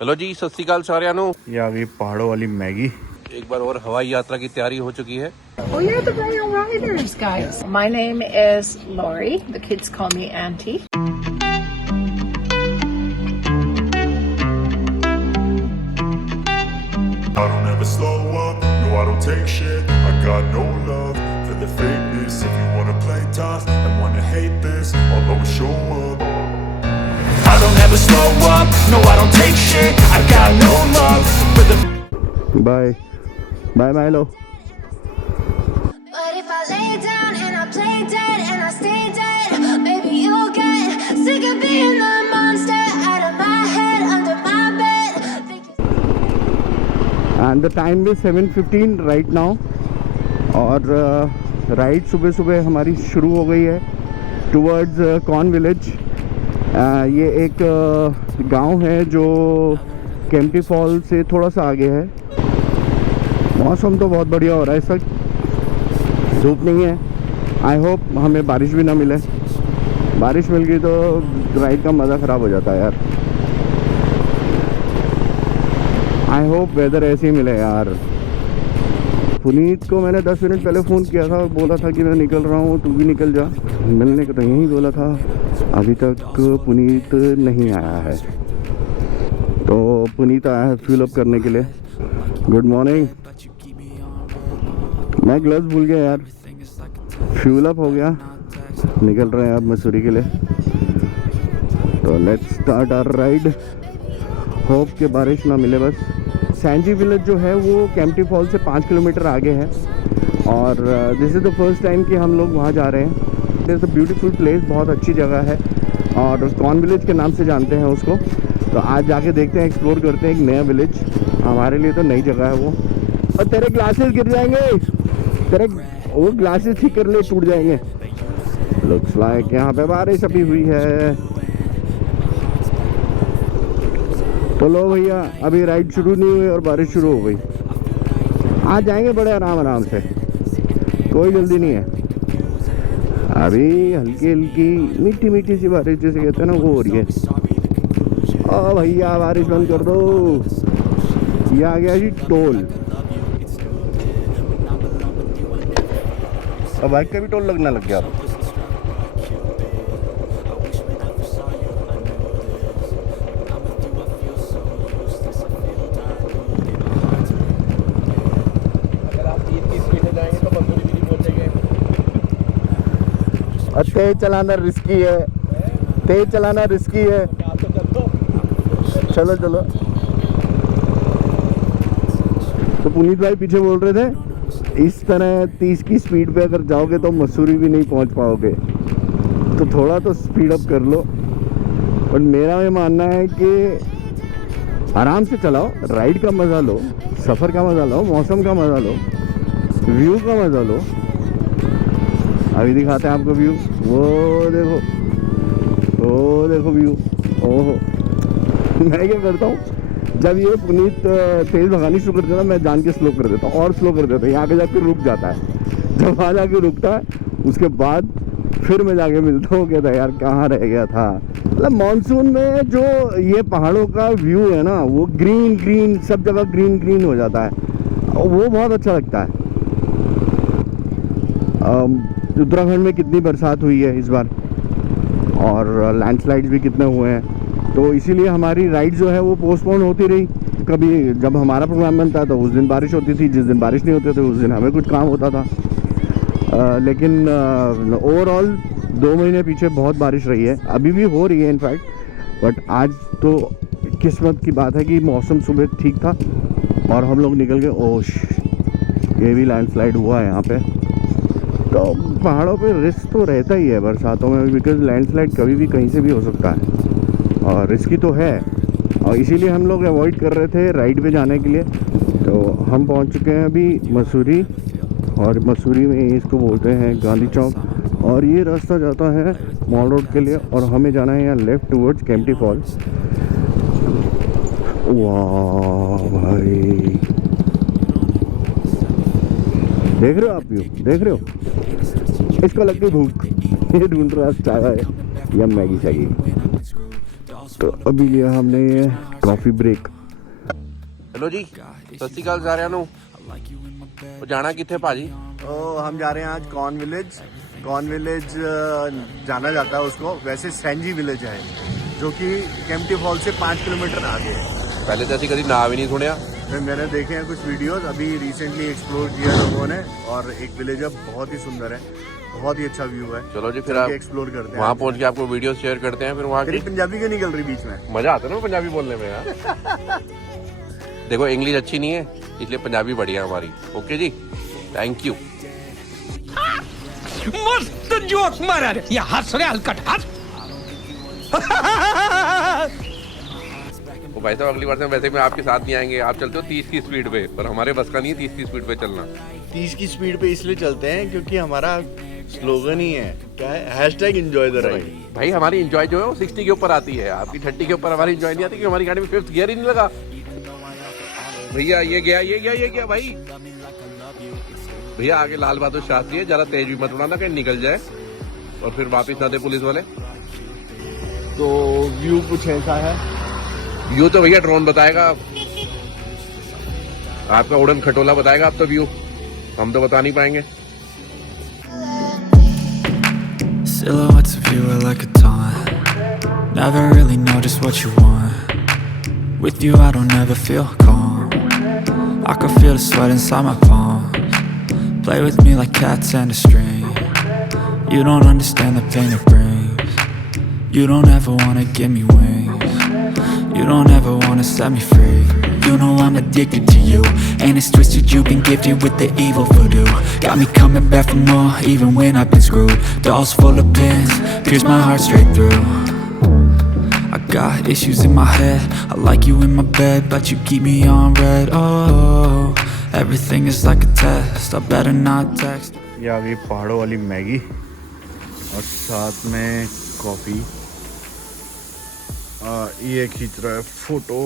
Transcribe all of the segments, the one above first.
Hello जी, सत श्री अकाल साਰਿਆਂ ਨੂੰ। ये आ गई पहाड़ों वाली मैगी। एक बार और हवाई यात्रा की तैयारी हो चुकी है। Oh, you're the Royal Riders, guys. My name is Lori. The kids call me Auntie. I don't ever slow up, no I don't take shit. I got no love for the fakeness. If you wanna play tough and wanna hate this, I'll always show up. I don't ever slow up, no I don't take shit. I got no love for the bye bye bye लो। But if I lay down and I play dead and I stay dead, maybe you'll get sick of being the monster out of my head, under my bed. And the time is 7:15 right now. और ride सुबह सुबह हमारी शुरू हो गई है towards corn village. ये एक गांव है जो केम्प्टी फॉल से थोड़ा सा आगे है। मौसम तो बहुत बढ़िया हो रहा है इस वक्त, धूप नहीं है। आई होप हमें बारिश भी ना मिले। बारिश मिल गई तो राइड का मज़ा ख़राब हो जाता है यार। आई होप वेदर ऐसे ही मिले यार। पुनीत को मैंने 10 मिनट पहले फ़ोन किया था और बोला था कि मैं निकल रहा हूँ, तू भी निकल जा। मिलने को तो यहीं बोला था, अभी तक पुनीत नहीं आया है। तो पुनीत आया है फ्यूल अप करने के लिए। Good morning. मैं ग्लव्स भूल गया यार। फ्यूल अप हो गया, निकल रहे हैं अब मसूरी के लिए। तो let's start our ride. Hope के बारिश ना मिले बस। सैंजी विलेज जो है वो केम्प्टी फॉल से 5 किलोमीटर आगे है और this is the first time कि हम लोग वहाँ जा रहे हैं। It is a beautiful place, बहुत अच्छी जगह है और कॉर्न विलेज के नाम से जानते हैं उसको। तो आज जाके देखते हैं, एक्सप्लोर करते हैं एक नया विलेज। हमारे लिए तो नई जगह है वो। और तेरे ग्लासेस गिर जाएंगे, तेरे वो ग्लासेस ठीक कर ले, टूट जाएंगे। लुक्स लाइक यहाँ पे बारिश अभी हुई है। तो लो भैया, अभी राइड शुरू नहीं हुई और बारिश शुरू हो गई। आज जाएंगे बड़े आराम आराम से, कोई जल्दी नहीं है। अभी हल्की हल्की मीठी मीठी सी बारिश जैसे कहते हैं ना, वो हो रही है। ओ भैया बारिश बंद कर दो। ये आ गया जी टोल। अब बाइक का भी टोल लगने लग गया। तेज चलाना रिस्की है, तेज चलाना रिस्की है। चलो चलो। तो पुनीत भाई पीछे बोल रहे थे इस तरह 30 की स्पीड पे अगर जाओगे तो मसूरी भी नहीं पहुंच पाओगे, तो थोड़ा तो स्पीड अप कर लो। और मेरा ये मानना है कि आराम से चलाओ, राइड का मज़ा लो, सफ़र का मज़ा लो, मौसम का मज़ा लो, व्यू का मज़ा लो। अभी दिखाते हैं आपको व्यू। वो देखो व्यू। ओहो। मैं क्या करता हूँ, जब ये पुनीत तेज़ भगानी शुरू कर देता मैं जान के स्लो कर देता हूँ और स्लो कर देता हूँ। यहाँ पे जाके रुक जाता है। जब वहाँ जाके रुकता है उसके बाद फिर मैं जाके मिलता हूँ, कहता है यार कहाँ रह गया था। मतलब मानसून में जो ये पहाड़ों का व्यू है ना, वो ग्रीन ग्रीन, सब जगह ग्रीन ग्रीन हो जाता है, वो बहुत अच्छा लगता है। उत्तराखंड में कितनी बरसात हुई है इस बार और लैंडस्लाइड्स भी कितने हुए हैं, तो इसीलिए हमारी राइड जो है वो पोस्टपोन होती रही। कभी जब हमारा प्रोग्राम बनता तो उस दिन बारिश होती थी, जिस दिन बारिश नहीं होती थी उस दिन हमें कुछ काम होता था। लेकिन ओवरऑल 2 महीने पीछे बहुत बारिश रही है, अभी भी हो रही है इनफैक्ट। बट आज तो किस्मत की बात है कि मौसम सुबह ठीक था और हम लोग निकल गए। ओश, ये भी लैंडस्लाइड हुआ है यहाँ पे। तो पहाड़ों पे रिस्क तो रहता ही है बरसातों में, बिकॉज लैंडस्लाइड कभी भी कहीं से भी हो सकता है और रिस्की तो है। और इसीलिए हम लोग अवॉइड कर रहे थे राइड पे जाने के लिए। तो हम पहुंच चुके हैं अभी मसूरी, और मसूरी में इसको बोलते हैं गांधी चौक, और ये रास्ता जाता है मॉल रोड के लिए और हमें जाना है यहाँ लेफ्ट टूवर्ड्स केम्प्टी फॉल। वाह भाई, देख रहे हो आप व्यू, देख रहे हो। इसको लगती भूख, ये ढूंढ रहा चाय है या मैगी चाहिए। तो अभी लिया हमने ये कॉफ़ी ब्रेक। हेलो जी, सत श्री अकाल साਰਿਆਂ ਨੂੰ। ਉਹ ਜਾਣਾ किथे भाजी? हम जा रहे हैं आज कॉर्न विलेज। कॉर्न विलेज जाना जाता है उसको, वैसे सैंजी विलेज है जो कि केम्प्टी फॉल से 5 किलोमीटर आगे है। पहले तो ਅਸੀਂ कभी नाम ही नहीं सुनिया। फिर मैंने देखे हैं कुछ वीडियोस, अभी रिसेंटली एक्सप्लोर किया लोगों ने, और एक विलेज है बहुत ही सुंदर है, बहुत ही अच्छा व्यू है। चलो जी, फिर आप एक्सप्लोर करते हैं, वहाँ पहुँच के आपको वीडियो शेयर करते हैं। फिर वहाँ तेरी पंजाबी क्यों निकल रही बीच में? मजा आता है ना पंजाबी बोलने में यार। देखो इंग्लिश अच्छी नहीं है, इसलिए पंजाबी बढ़िया हमारी। ओके जी, थैंक यू। मस्त जोक मारा रे, ये हंस रहे हलकट हंस। वो भाई साहब अगली बार से वैसे में आपके साथ नहीं आएंगे। आप चलते हो 30 की स्पीड पे, पर हमारे बस का नहीं है 30 की स्पीड पे चलना। 30 की स्पीड पे इसलिए चलते हैं क्योंकि हमारा स्लोगन ही है, क्या है, हैशटैग एंजॉय द राइड। भाई हमारी एंजॉय जो है वो 60 के ऊपर आती है, आपकी 30 के ऊपर हमारी एंजॉय नहीं आती, क्योंकि हमारी गाड़ी में 5th गियर ही नहीं लगा। भैया ये गया भाई। भैया आगे लाल बहादुर शास्त्री है, जरा तेज भी मत उड़ाना कहीं निकल जाए और फिर वापस ना दे पुलिस वाले। तो व्यू कुछ ऐसा है। व्यू तो भैया ड्रोन बताएगा, आपका उड़न खटोला बताएगा। आप तो व्यू हम तो बता नहीं पाएंगे। Silhouettes of you are like a taunt. Never really know just what you want. With you I don't ever feel calm. I can feel the sweat inside my palms. Play with me like cats and a string. You don't understand the pain it brings. You don't ever wanna give me wings. You don't ever wanna set me free. You know I'm addicted to you, and it's twisted, you've been gifted with the evil voodoo. Got me coming back for more, even when I've been screwed. Dolls full of pins, pierce my heart straight through. I got issues in my head, I like you in my bed, but you keep me on red. Oh, everything is like a test, I better not text. ये आ गई पहाड़ों वाली Maggi और साथ में coffee. ये खींच रहा है फोटो।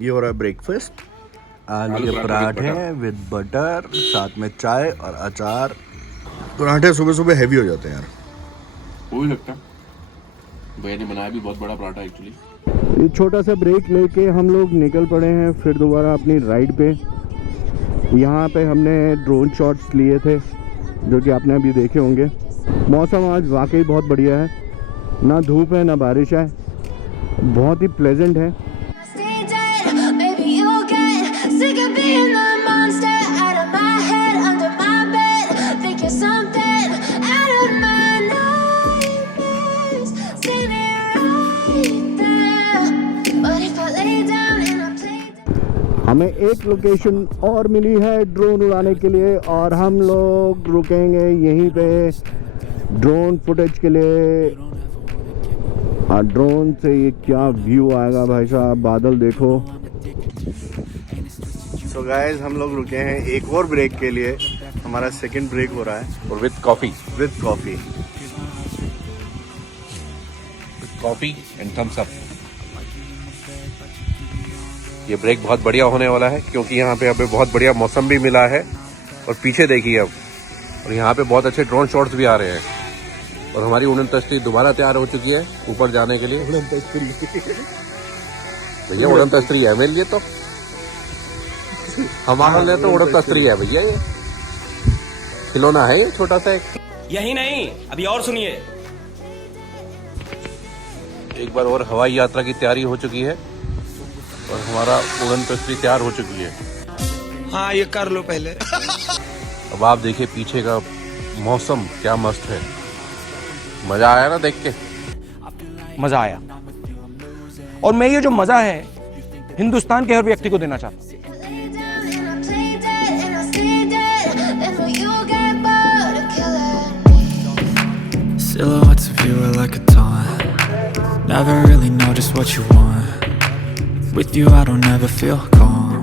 ये हो रहा है ब्रेकफास्ट, आलू के पराठे विद बटर, साथ में चाय और अचार। पराठे सुबह सुबह हैवी हो जाते हैं यार। हो ही सकता है, भैया ने बनाया भी बहुत बड़ा पराठा एक्चुअली। ये छोटा सा ब्रेक लेके हम लोग निकल पड़े हैं फिर दोबारा अपनी राइड पे। यहाँ पे हमने ड्रोन शॉट्स लिए थे जो कि आपने अभी देखे होंगे। मौसम आज वाकई बहुत बढ़िया है, ना धूप है ना बारिश है, बहुत ही प्लेजेंट है। Stay dead, baby, you'll get sick of being the monster out of my head, under my bed. Think you're something out of my nightmares. Standing right there. But if I lay down and I play dead. हमें एक location और मिली है drone उड़ाने के लिए, और हम लोग रुकेंगे यहीं पे ड्रोन फुटेज के लिए। ड्रोन से ये क्या व्यू आएगा भाई साहब, बादल देखो। सो गाइस, हम लोग रुके हैं एक और ब्रेक के लिए। हमारा सेकंड ब्रेक हो रहा है, और with coffee and thumbs up. ये ब्रेक बहुत बढ़िया होने वाला है क्योंकि यहाँ पे अभी बहुत बढ़िया मौसम भी मिला है, और पीछे देखिए अब, और यहाँ पे बहुत अच्छे ड्रोन शॉट्स भी आ रहे हैं। और हमारी उड़न तश्तरी दोबारा तैयार हो चुकी है ऊपर जाने के लिए। भैया उड़न तश्तरी है मेरे लिए, तो हमारे लिए तो उड़न तश्तरी है भैया। ये खिलौना है, ये छोटा सा एक। यही नहीं, अभी और सुनिए। एक बार और हवाई यात्रा की तैयारी हो चुकी है और हमारा उड़न तश्तरी तैयार हो चुकी है। हाँ, ये कर लो पहले। अब आप देखिए पीछे का मौसम क्या मस्त है। मजा आया ना देख के? मजा आया, और मैं ये जो मजा है हिंदुस्तान के हर व्यक्ति को देना चाहता हूँ। Lay down and I play dead and I stay dead. Then will you get bored of killing me? Silhouettes of you are like a taunt. Never really know just what you want. With you I don't ever feel calm.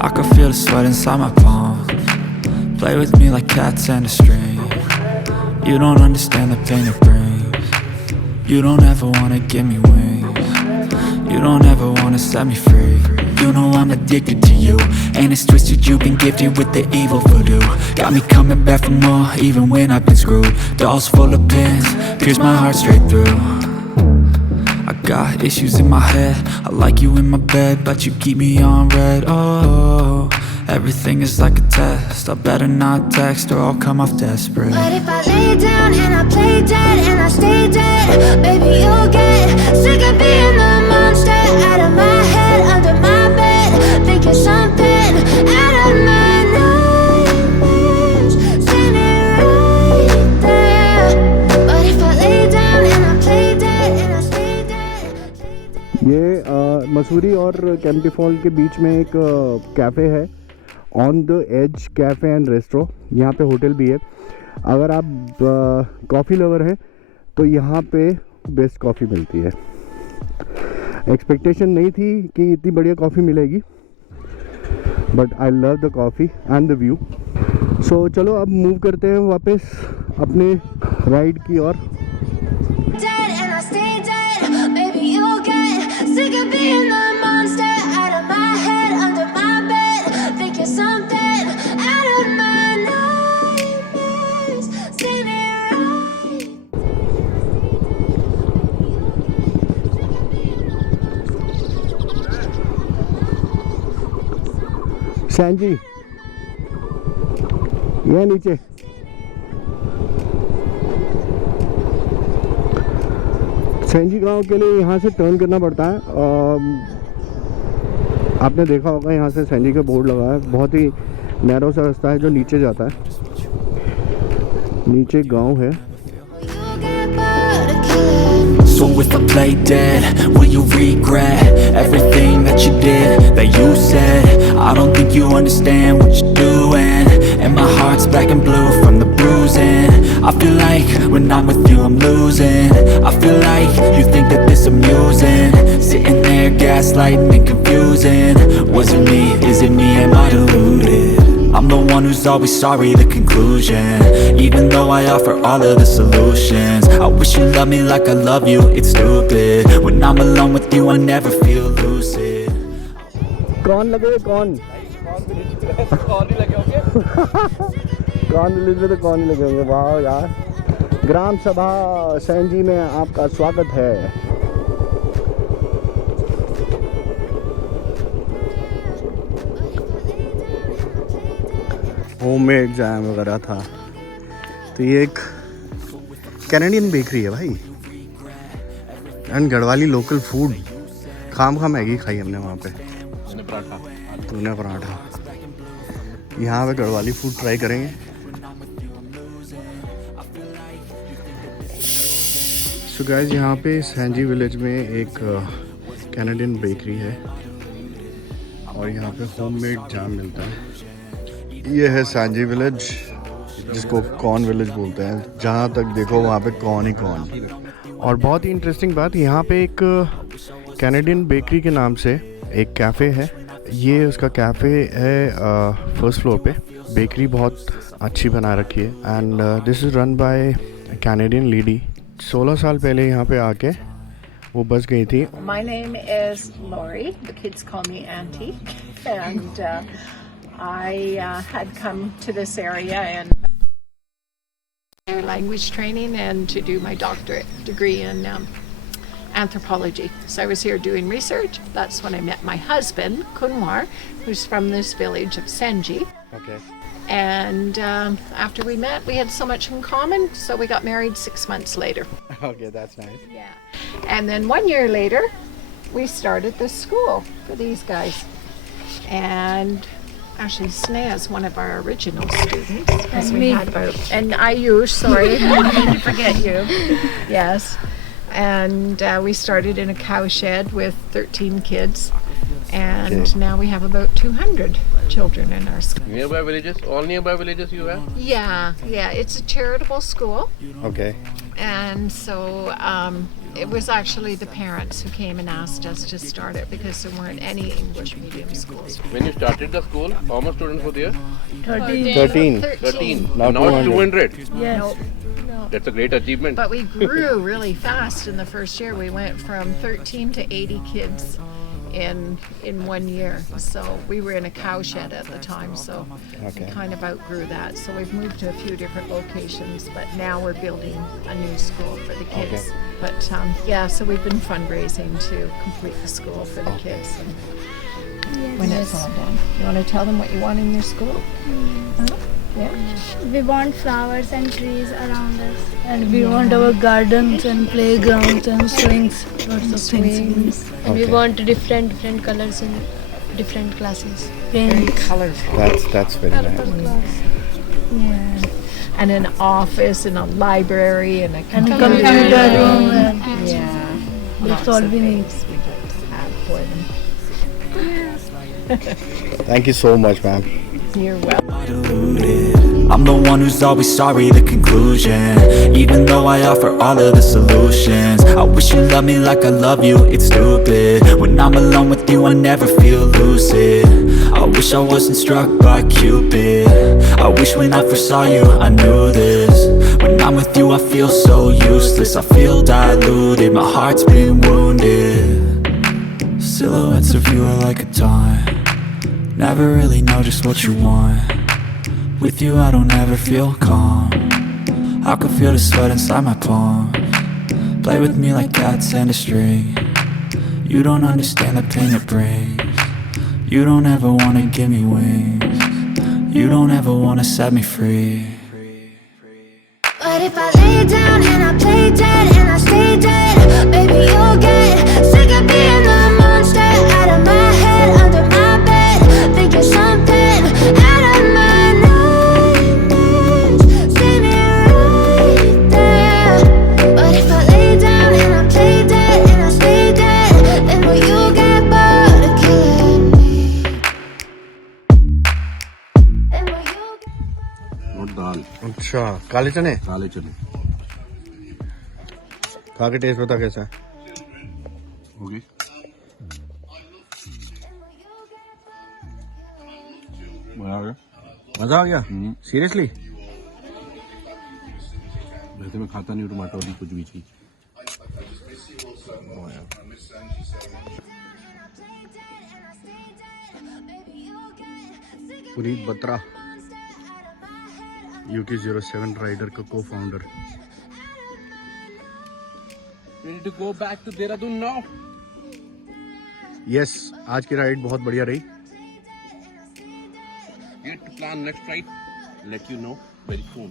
I can feel the sweat inside my palms. Play with me like cats and a string. You don't understand the pain it brings. You don't ever wanna give me wings. You don't ever wanna set me free. You know I'm addicted to you, and it's twisted, you've been gifted with the evil voodoo. Got me coming back for more, even when I've been screwed. Dolls full of pins, pierce my heart straight through. I got issues in my head. I like you in my bed, but you keep me on red. Oh, everything is like a test. I better not text or I'll come off desperate. But if I lay down and I play dead and I stay dead, baby, you'll get sick of being the monster out of my head, under my bed, thinking something out of my nightmares, standing right there. But if I lay down and I play dead and I stay dead. ये मसूरी और Kempty fall के बीच में एक cafe है, on the edge cafe and restaurant. यहाँ पे hotel भी है. अगर आप कॉफ़ी लवर हैं तो यहाँ पे बेस्ट कॉफ़ी मिलती है. एक्सपेक्टेशन नहीं थी कि इतनी बढ़िया कॉफ़ी मिलेगी, but I love the coffee and the view. So चलो अब मूव करते हैं वापस अपने राइड की ओर. Dead and I stay dead, baby, you'll get sick of being the monster out of my head, under my bed, thinking something out of my nightmares, standing right. Sainji ये नीचे. सैंजी गांव के लिए यहाँ से टर्न करना पड़ता है. आपने देखा होगा यहाँ से सैंजी का बोर्ड लगा है. बहुत ही नैरो सा रास्ता है जो नीचे जाता है. नीचे गांव है. You'll get bored of killing. So if I play dead, will you regret everything that you did, that you said? I don't think you understand what you're doing, and my heart's black and blue from the bruising. I feel like when I'm with you I'm losing. I feel like you think that this amusing, sitting there gaslighting and confusing. Was it me? Is it me? Am I deluded? I'm the one who's always sorry, the conclusion, even though I offer all of the solutions. I wish you loved me like I love you, it's stupid. When I'm alone with you I never feel lucid. कौन लगे कौन कौन village में तो कौन ही लगे होंगे. वाह यार. ग्राम सभा सैंजी में आपका स्वागत है. होममेड जैम वगैरह था. तो ये एक कैनेडियन बेकरी है भाई, एंड गढ़वाली लोकल फूड. खाम खा मैगी खाई हमने वहाँ पे, तूने पराठा. यहाँ पे गढ़वाली फूड ट्राई करेंगे. सो गाइस, यहाँ पे सैंजी विलेज में एक कैनेडियन बेकरी है और यहाँ पे होममेड जाम मिलता है. ये है सैंजी विलेज, जिसको कॉर्न विलेज बोलते हैं. जहाँ तक देखो वहाँ पे कॉर्न ही कॉर्न. और बहुत ही इंटरेस्टिंग बात, यहाँ पे एक कैनेडियन बेकरी के नाम से एक कैफ़े है. ये उसका कैफ़े है फर्स्ट फ्लोर पे. बेकरी बहुत अच्छी बना रखी है, and this is run by Canadian lady. 16 साल पहले यहाँ पे आके वो बस गई थी. My name is Lori. The kids call me Auntie. And I had come to this area and do language training and to do my doctorate degree in anthropology. So I was here doing research. That's when I met my husband, Kunwar, who's from this village of Senji. Okay. And after we met, we had so much in common, so we got married 6 months later. Okay, that's nice. Yeah. And then 1 year later, we started the school for these guys. And actually, Sneh is one of our original students. Because we had about, and Ayush, sorry, I didn't forget you. Yes. And we started in a cow shed with 13 kids. And now we have about 200 children in our school. Nearby villages? All nearby villages you have? Yeah. It's a charitable school. Okay. And so it was actually the parents who came and asked us to start it because there weren't any English medium schools. When you started the school, how much students were there? 13. 13. Now Not 200. 200. Yes. That's a great achievement. But we grew really fast in the first year. We went from 13 to 80 kids in 1 year. So we were in a cow shed at the time, so we kind of outgrew that. So we've moved to a few different locations, but now we're building a new school for the kids. But yeah, so we've been fundraising to complete the school for the kids. And when it's all done, you want to tell them what you want in your school? Yeah. We want flowers and trees around us. And we want our gardens and playgrounds and swings. Lots of things. And we want different colors in different classes. Very colorful. That's very nice. Yeah. And an office and a library and a And computer room. Yeah. That's all we need. We'd like to have for them. Thank you so much, ma'am. You're welcome. I'm the one who's always sorry, the conclusion. Even though I offer all of the solutions, I wish you loved me like I love you, it's stupid. When I'm alone with you, I never feel lucid. I wish I wasn't struck by Cupid. I wish when I first saw you, I knew this. When I'm with you, I feel so useless. I feel diluted, my heart's been wounded. Silhouettes of you are like a taunt. Never really know just what you want. With you I don't ever feel calm. I can feel the sweat inside my palms. Play with me like cats and a string. You don't understand the pain it brings. You don't ever wanna give me wings. You don't ever wanna set me free. But if I lay down and I play dead and I stay dead, baby you'll get sick of being the monster out of my head, under my bed, thinking something out of my nightmares. See me right there. But if I lay down and I play dead and I stay dead, then will you get bored of killing me? Then will you और दाल, अच्छा, काले चने काले चने खा के test बता कैसा है? होगी। मजा आ गया? सीरियसली? वैसे मैं खाता नहीं टमाटर वाली कुछ भी चीज। पुनीत बत्रा, UT07 राइडर का cofounder. Ready to go back to Dehradun now? Yes, आज की राइड बहुत बढ़िया रही। Get to plan next ride. Let you know very soon.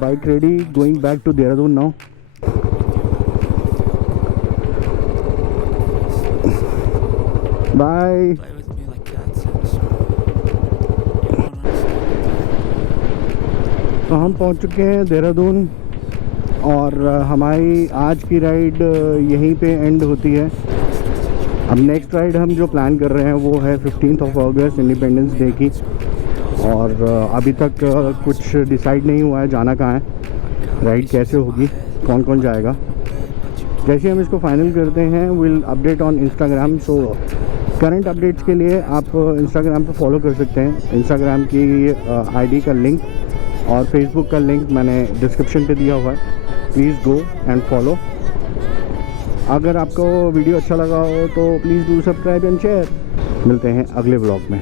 Bike ready, going back to Dehradun now. Bye. तो हम पहुंच चुके हैं देहरादून और हमारी आज की राइड यहीं पे एंड होती है। अब नेक्स्ट राइड हम जो प्लान कर रहे हैं वो है 15 अगस्त इंडिपेंडेंस डे की, और अभी तक कुछ डिसाइड नहीं हुआ है जाना कहाँ है, राइड कैसे होगी, कौन कौन जाएगा। जैसे हम इसको फाइनल करते हैं will update on Instagram. So current updates के लिए आप इंस्टाग्राम पे फॉलो कर सकते हैं। इंस्टाग्राम की आईडी का लिंक और फेसबुक का लिंक मैंने डिस्क्रिप्शन पे दिया हुआ है, प्लीज़ गो एंड फॉलो। अगर आपको वीडियो अच्छा लगा हो तो please do subscribe and share. मिलते हैं अगले ब्लॉग में।